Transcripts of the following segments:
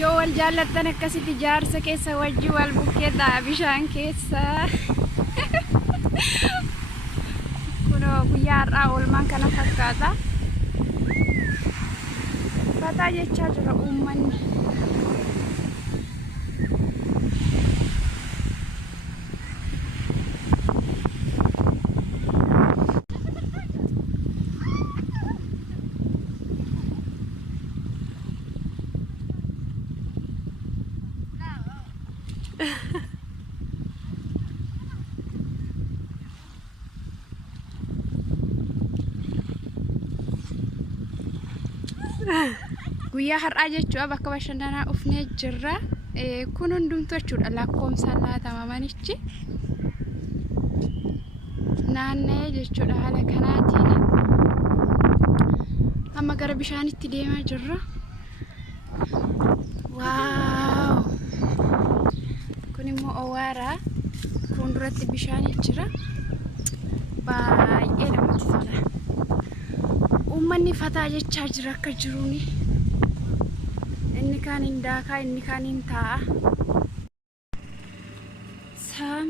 Yoo wal jaallattan akkasitti jaarsa keessa wajji wal bukkee ta'a bishaan keessa. Kunoo guyyaa har'aa oolmaan kana fakkaata. Fataa jechaa jira uummanni. Guyyaa har'aa jechuudha bakka bashannanaa dhufnee jirra. Kun hundumtuu jechuudha lakkoomsaan laatama manichi. Naanna'ee jechuudha haala kanaatiin amma gara bishaanitti deemaa jirra. Waaw! Kun immoo Owaaraa fuulduratti bishaan jira. Baay'ee namatti tola. Uummanni fataa jechaa jira akka jiruuni. Inni kaan hin daakaa, inni kaan hin taa'a. Saam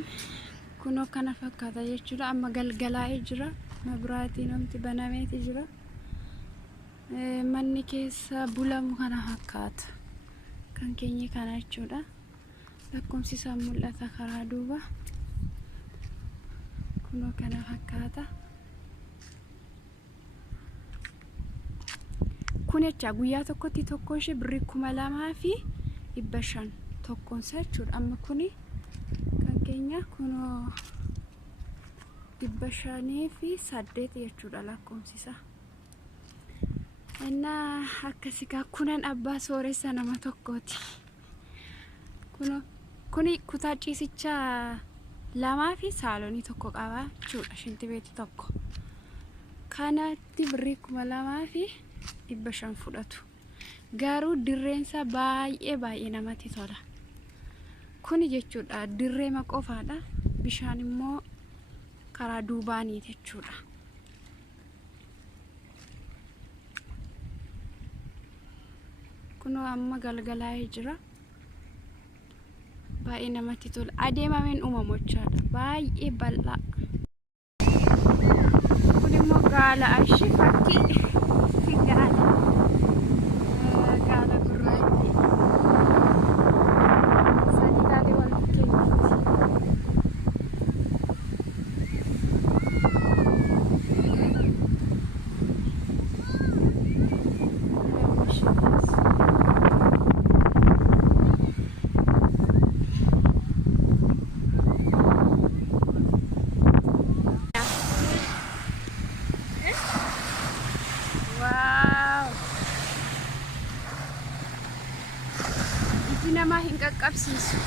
kunoo kana fakkaata jechuudha. Amma galgalaa'ee jira. Mabiraatiin namti banameeti jira. Manni keessa bulamu kana fakkaata. Kan keenya kana jechuudha. Lakkoomsi isaa mul'ata karaa duuba. Kunoo kana fakkaata. Kun jecha guyyaa tokkotti tokkoon ishee birrii 2,500 tokkoon isaa jechuudha. Amma kuni kan keenya kunoo 508 jechuudha lakkoomsi isaa. Innaa akkasikaa kunan abbaa sooressa nama tokkooti. Kuni kutaa ciisichaa 2 fi saalonii tokko qaba jechuudha. Shintibeeti tokko. Kanatti birrii 2,500 fudhatu. Garuu dirreensa baay'ee namatti tola. Kuni jechuudha dirree qofaadha. Bishaan immoo karaa duubaanii jechuudha. Kunoo amma galgalaa'ee jira. Baay'ee namatti tola. Adeemameen uumamochaadha. Baay'ee bal'aa. Kun immoo gaala ashii fakkii. Gaala gurraachi. Sadi taatee wal bukkeenyatti. Nama hin qaqqabsiisu.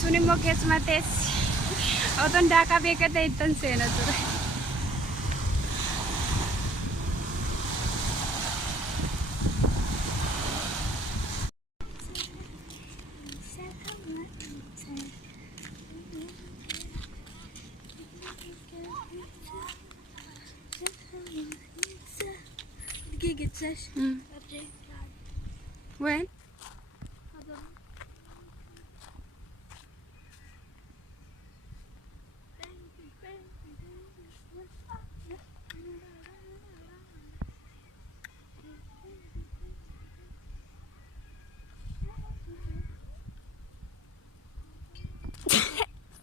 Sun immoo keessuma teessi. Otoon daakaa beekate ittan seena ture. When?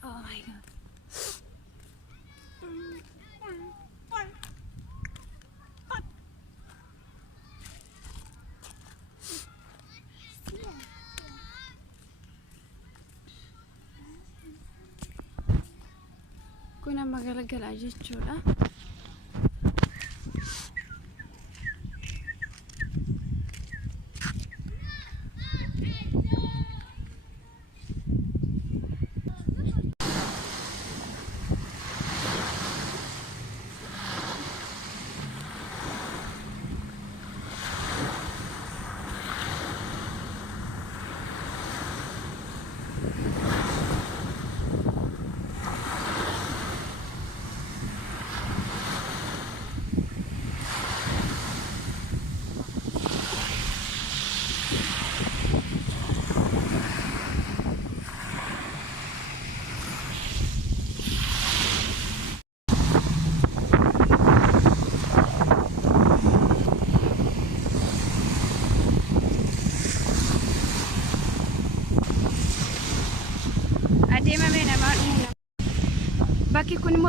Oh my God. Kun amma galgalaa jechuudha.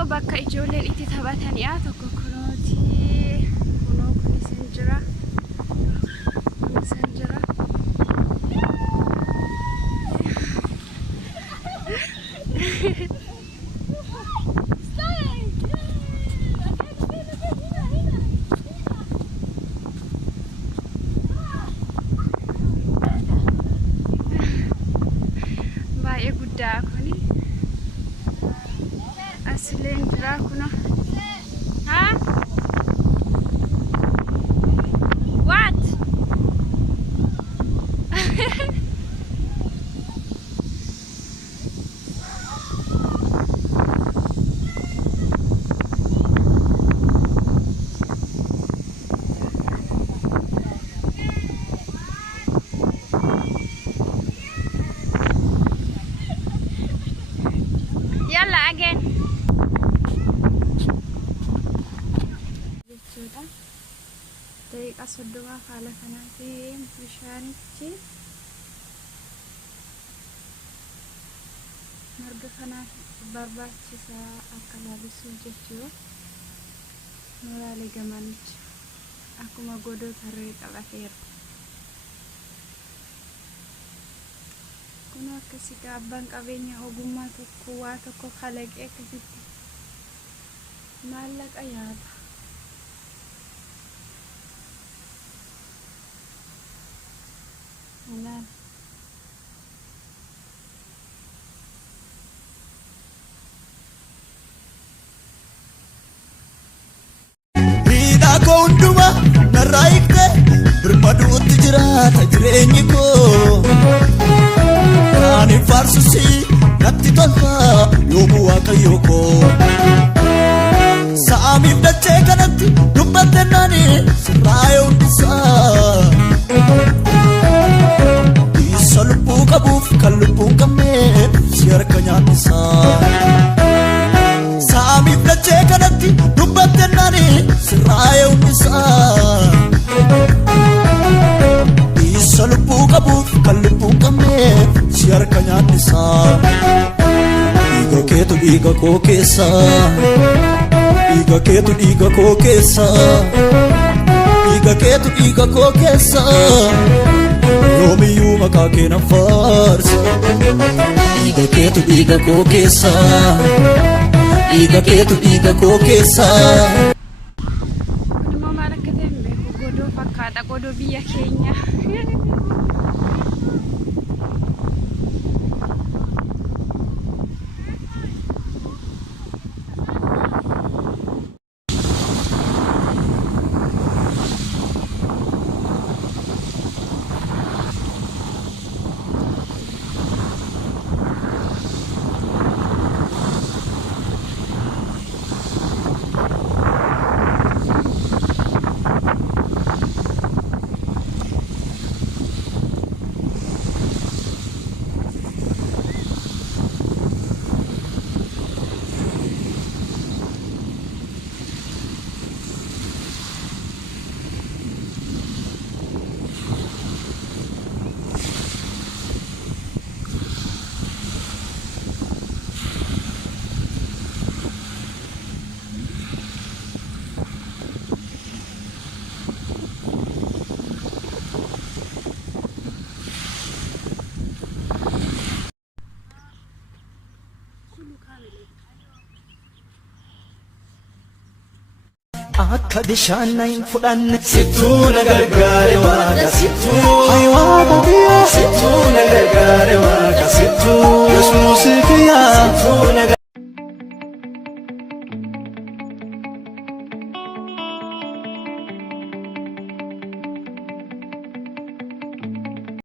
bakka ijoolleen itti taphataniidha. Tokko kunooti kunoo kunis hin jira. Kunis hin jira. Baay'ee guddaa kuni. Asleen jira kuno. Ha? What? Yalla again. Daqiiqaa 30 haala kanaatiin bishaanichi marga kanaaf barbaachisaa akka laalisuuf jechuudha. Moraalee gamanichi akkuma godoo tarree qabateera. Kun akkasitti abbaan qabeenya ogummaa tokko waa tokko kalaqee akkasitti maallaqa yaada. Miidhaa koo hundumaa narraa hiiktee birmaduutti jiraata jireenyi koo. Ani faarsusi natti tolfa yoomuu waaqayyo koo. Saamiif dachee kanatti dubbatte naani sirraa'ee hundisaa. Isa lubbuu qabuuf kan lubbuu hin qabneef si harka nyaannisaa. Saamiif dachee kanatti dubbatte naani sirraa'ee hundisaa. Isa lubbuu qabuuf kan lubbuu hin qabneef si harka nyaannisaa. Dhiiga keetu dhiiga koo keessa. Dhiiga keetu dhiiga koo keessa. Dhiiga keetu dhiiga koo keessa. Yoomiyyuu maqaa kee nan faarsa. Dhiiga keetu dhiiga koo keessa. Dhiiga keetu dhiiga koo keessa. Kun immoo maal akka ta'e hin beeku. Godoo fakkaata. Godoo biyya keenya. Akka bishaan na hin fudhanne sittuu na gargaare waaqa sittuu. Hayi waaqa biyya sittuu na gargaare waaqa sittuu. Yesuus kiyya sittuu na